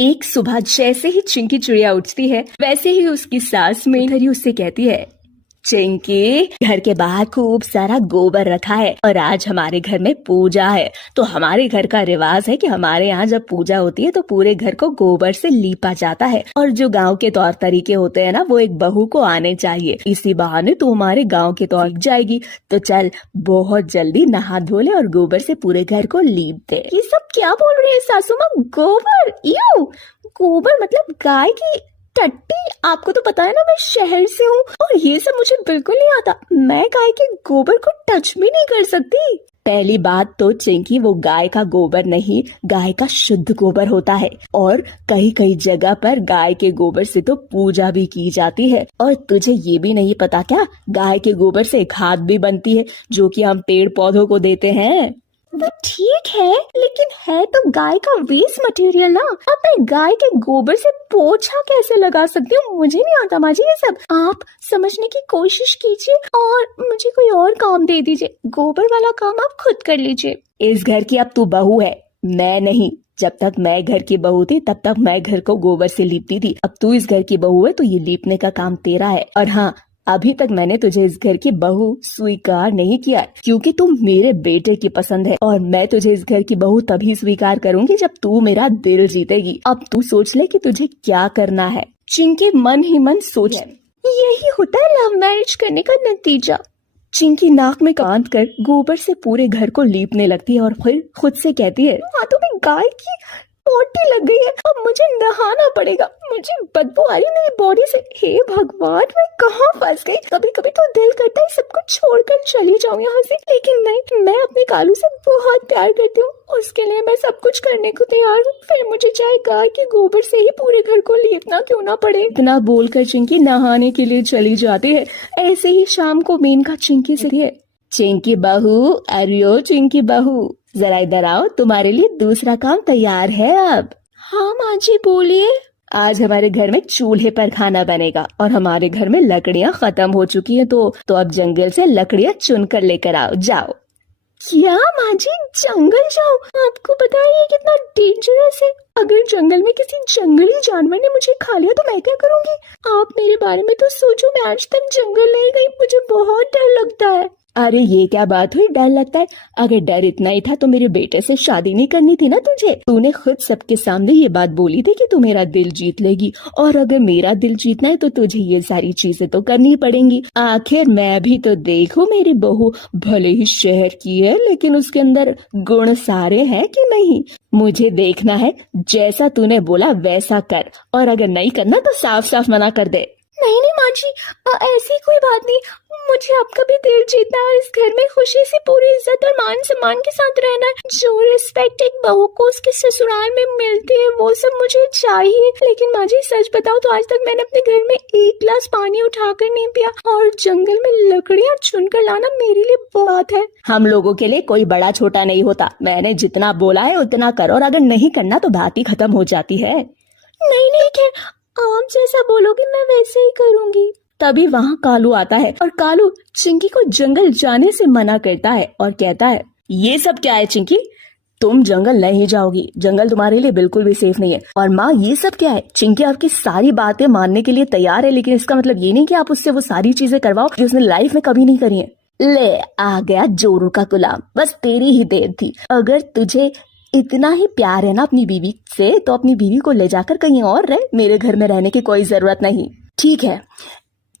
एक सुबह जैसे ही चिंकी चिड़िया उठती है वैसे ही उसकी सास मेघरी उससे कहती है, चिंकी, घर के बाहर खूब सारा गोबर रखा है और आज हमारे घर में पूजा है। तो हमारे घर का रिवाज है कि हमारे यहाँ जब पूजा होती है तो पूरे घर को गोबर से लीपा जाता है और जो गांव के तौर तरीके होते हैं ना, वो एक बहू को आने चाहिए। इसी बहाने तू हमारे गांव के तौर जाएगी। तो चल बहुत जल्दी नहा धो ले और गोबर से पूरे घर को लीप दे। ये सब क्या बोल रही है सासू माँ? गोबर? यू गोबर मतलब गाय की टट्टी? आपको तो पता है ना मैं शहर से हूँ और ये सब मुझे बिल्कुल नहीं आता। मैं गाय के गोबर को टच भी नहीं कर सकती। पहली बात तो चिंकी, वो गाय का गोबर नहीं, गाय का शुद्ध गोबर होता है और कई कई जगह पर गाय के गोबर से तो पूजा भी की जाती है। और तुझे ये भी नहीं पता क्या, गाय के गोबर से खाद भी बनती है जो कि हम पेड़ पौधों को देते हैं। वो ठीक है, लेकिन है तो गाय का वेस्ट मटेरियल ना। अब मैं गाय के गोबर से पोछा कैसे लगा सकती हूँ? मुझे नहीं आता माँ जी ये सब। आप समझने की कोशिश कीजिए और मुझे कोई और काम दे दीजिए। गोबर वाला काम आप खुद कर लीजिए। इस घर की अब तू बहू है, मैं नहीं। जब तक मैं घर की बहू थी तब तक मैं घर को गोबर से लीपती थी। अब तू इस घर की बहू है तो ये लीपने का काम तेरा है। और हाँ, अभी तक मैंने तुझे इस घर की बहू स्वीकार नहीं किया क्योंकि तू मेरे बेटे की पसंद है और मैं तुझे इस घर की बहू तभी स्वीकार करूंगी जब तू मेरा दिल जीतेगी। अब तू सोच ले कि तुझे क्या करना है। चिंकी मन ही मन सोच, यही होता है लव मैरिज करने का नतीजा। चिंकी नाक में कांध कर गोबर से पूरे घर को लीपने लगती है और फिर खुद से कहती है, हाथों में गाय की पोटी लग गई है, अब मुझे नहाना पड़ेगा। मुझे बदबू आ रही है मेरी बॉडी से। हे भगवान, मैं कहाँ फंस गई। कभी कभी तो दिल करता है सब कुछ छोड़कर चली जाऊं यहाँ से, लेकिन नहीं, मैं अपने कालू से बहुत प्यार करती हूँ। उसके लिए मैं सब कुछ करने को तैयार हूँ, फिर मुझे चाहे गाय के गोबर से ही पूरे घर को लीपना क्यों ना पड़े। इतना बोलकर चिंकी नहाने के लिए चली जाती है। ऐसे ही शाम को मेनका चिंकी से है, चिंकी बहू, अरे चिंकी बहू, जरा इधर आओ, तुम्हारे लिए दूसरा काम तैयार है अब। हाँ माँ जी बोलिए। आज हमारे घर में चूल्हे पर खाना बनेगा और हमारे घर में लकड़ियाँ खत्म हो चुकी हैं, तो अब जंगल से लकड़ियाँ चुन कर लेकर आओ, जाओ। क्या माँ जी, जंगल जाओ? आपको पता है ये कितना डेंजरस है। अगर जंगल में किसी जंगली जानवर ने मुझे खा लिया तो मैं क्या करूँगी? आप मेरे बारे में तो सोचो, मैं आज तक जंगल नहीं गई, मुझे बहुत डर लगता है। अरे ये क्या बात हुई, डर लगता है? अगर डर इतना ही था तो मेरे बेटे से शादी नहीं करनी थी ना तुझे। तूने खुद सबके सामने ये बात बोली थी कि तू मेरा दिल जीत लेगी, और अगर मेरा दिल जीतना है तो तुझे ये सारी चीजें तो करनी पड़ेंगी। आखिर मैं भी तो देखूं, मेरी बहू भले ही शहर की है लेकिन उसके अंदर गुण सारे हैं कि नहीं। मुझे देखना है, जैसा तूने बोला वैसा कर, और अगर नहीं करना तो साफ साफ मना कर दे। नहीं नहीं माँ जी, ऐसी कोई बात नहीं। मुझे आपका भी दिल जीतना है, इस घर में खुशी से पूरी इज्जत और मान सम्मान के साथ रहना है। जो रिस्पेक्ट एक बहू को उसके ससुराल में मिलती है वो सब मुझे चाहिए। लेकिन माँ जी सच बताओ तो आज तक मैंने अपने घर में एक गिलास पानी उठाकर नहीं पिया, और जंगल में लकड़ियाँ चुनकर लाना मेरे लिए बात है। हम लोगों के लिए कोई बड़ा छोटा नहीं होता। मैंने जितना बोला है उतना करो, और अगर नहीं करना तो बात ही खत्म हो जाती है। नहीं नहीं है, आप जैसा बोलोगे मैं वैसे ही करूंगी। तभी वहाँ कालू आता है और कालू चिंकी को जंगल जाने से मना करता है और कहता है, ये सब क्या है चिंकी, तुम जंगल नहीं जाओगी, जंगल तुम्हारे लिए बिल्कुल भी सेफ नहीं है। और माँ ये सब क्या है? चिंकी आपकी सारी बातें मानने के लिए तैयार है, लेकिन इसका मतलब ये नहीं कि आप उससे वो सारी चीजें करवाओ जो उसने लाइफ में कभी नहीं करी है। ले आ गया जोरू का गुलाम, बस तेरी ही देर थी। अगर तुझे इतना ही प्यार है ना अपनी बीवी से तो अपनी बीवी को ले जाकर कहीं और रह, मेरे घर में रहने की कोई जरूरत नहीं। ठीक है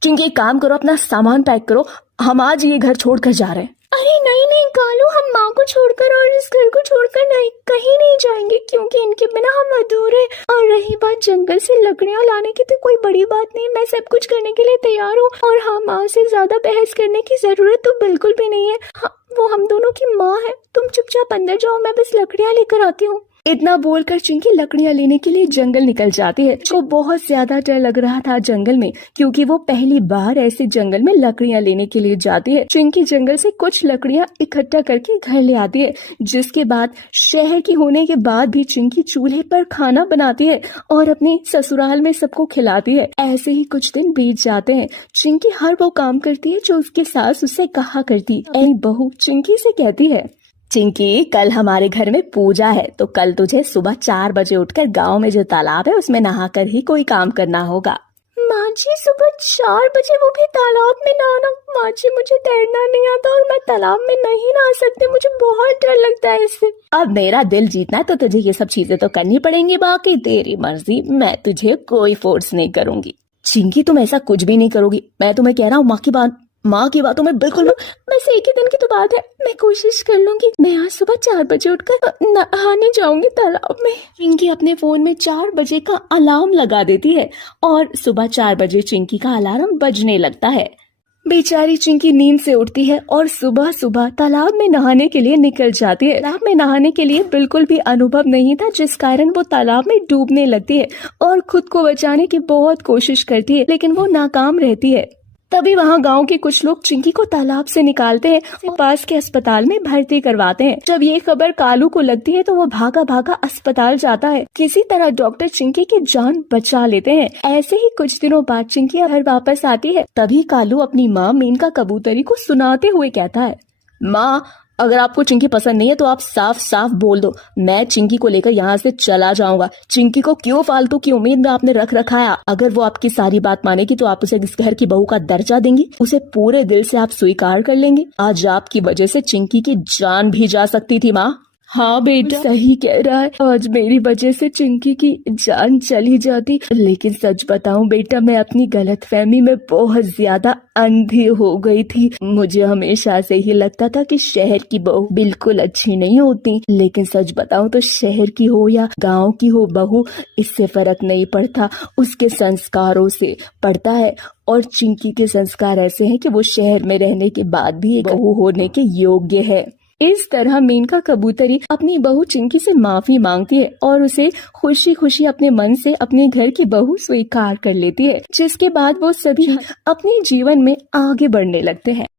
चिंकी, एक काम करो, अपना सामान पैक करो, हम आज ये घर छोड़कर जा रहे हैं। अरे नहीं नहीं कालू, हम माँ को छोड़कर और इस घर को छोड़कर नहीं कहीं नहीं जाएंगे, क्योंकि इनके बिना हम अधूरे। और रही बात जंगल से लकड़ियाँ लाने की, तो कोई बड़ी बात नहीं, मैं सब कुछ करने के लिए तैयार हूँ। और हाँ, माँ से ज्यादा बहस करने की जरूरत तो बिल्कुल भी नहीं है। हाँ, वो हम दोनों की माँ है। तुम चुपचाप अंदर जाओ, मैं बस लकड़ियाँ लेकर आती हूँ। इतना बोलकर चिंकी लकड़ियाँ लेने के लिए जंगल निकल जाती है। उसको बहुत ज्यादा डर लग रहा था जंगल में, क्योंकि वो पहली बार ऐसे जंगल में लकड़ियाँ लेने के लिए जाती है। चिंकी जंगल से कुछ लकड़ियाँ इकट्ठा करके घर ले आती है, जिसके बाद शहर की होने के बाद भी चिंकी चूल्हे पर खाना बनाती है और अपने ससुराल में सबको खिलाती है। ऐसे ही कुछ दिन बीत जाते हैं। चिंकी हर वो काम करती है जो उसकी सास उससे कहा करती। बहू चिंकी से कहती है, चिंकी, कल हमारे घर में पूजा है, तो कल तुझे सुबह 4 बजे उठकर गांव में जो तालाब है उसमें नहाकर ही कोई काम करना होगा। माँ जी, सुबह 4 बजे, वो भी तालाब में नहाना? माँ जी, मुझे तैरना नहीं आता और मैं तालाब में नहीं नहा सकती, मुझे बहुत डर लगता है इससे। अब मेरा दिल जीतना है तो तुझे ये सब चीजें तो करनी पड़ेंगी, बाकी तेरी मर्जी, मैं तुझे कोई फोर्स नहीं करूंगी। चिंकी, तुम ऐसा कुछ भी नहीं करोगी, मैं तुम्हें कह रहा हूँ। माँ की बातों में बिल्कुल। बस एक ही दिन की तो बात है, मैं कोशिश कर लूंगी। मैं आज सुबह 4 बजे उठकर नहाने जाऊंगी तालाब में। चिंकी अपने फोन में 4 बजे का अलार्म लगा देती है और सुबह 4 बजे चिंकी का अलार्म बजने लगता है। बेचारी चिंकी नींद से उठती है और सुबह सुबह तालाब में नहाने के लिए निकल जाती है। तालाब में नहाने के लिए बिल्कुल भी अनुभव नहीं था, जिस कारण वो तालाब में डूबने लगती है और खुद को बचाने की बहुत कोशिश करती है, लेकिन वो नाकाम रहती है। तभी वहाँ गांव के कुछ लोग चिंकी को तालाब से निकालते हैं, पास के अस्पताल में भर्ती करवाते हैं। जब ये खबर कालू को लगती है तो वो भागा भागा अस्पताल जाता है। किसी तरह डॉक्टर चिंकी की जान बचा लेते हैं। ऐसे ही कुछ दिनों बाद चिंकी घर वापस आती है। तभी कालू अपनी माँ मेनका कबूतरी को सुनाते हुए कहता है, माँ, अगर आपको चिंकी पसंद नहीं है तो आप साफ साफ बोल दो, मैं चिंकी को लेकर यहाँ से चला जाऊंगा। चिंकी को क्यों फालतू की उम्मीद में आपने रख रखा है? अगर वो आपकी सारी बात मानेगी तो आप उसे इस घर की बहू का दर्जा देंगी, उसे पूरे दिल से आप स्वीकार कर लेंगे। आज आपकी वजह से चिंकी की जान भी जा सकती थी माँ। हाँ बेटा, सही कह रहा है, आज मेरी वजह से चिंकी की जान चली जाती। लेकिन सच बताऊं बेटा, मैं अपनी गलतफहमी में बहुत ज्यादा अंधी हो गई थी। मुझे हमेशा से ही लगता था कि शहर की बहू बिल्कुल अच्छी नहीं होती, लेकिन सच बताऊं तो शहर की हो या गांव की हो बहू, इससे फर्क नहीं पड़ता, उसके संस्कारों से पड़ता है। और चिंकी के संस्कार ऐसे हैं कि वो शहर में रहने के बाद भी एक बहू होने के योग्य है। इस तरह मेनका कबूतरी अपनी बहू चिंकी से माफी मांगती है और उसे खुशी खुशी अपने मन से अपने घर की बहू स्वीकार कर लेती है, जिसके बाद वो सभी अपने जीवन में आगे बढ़ने लगते हैं।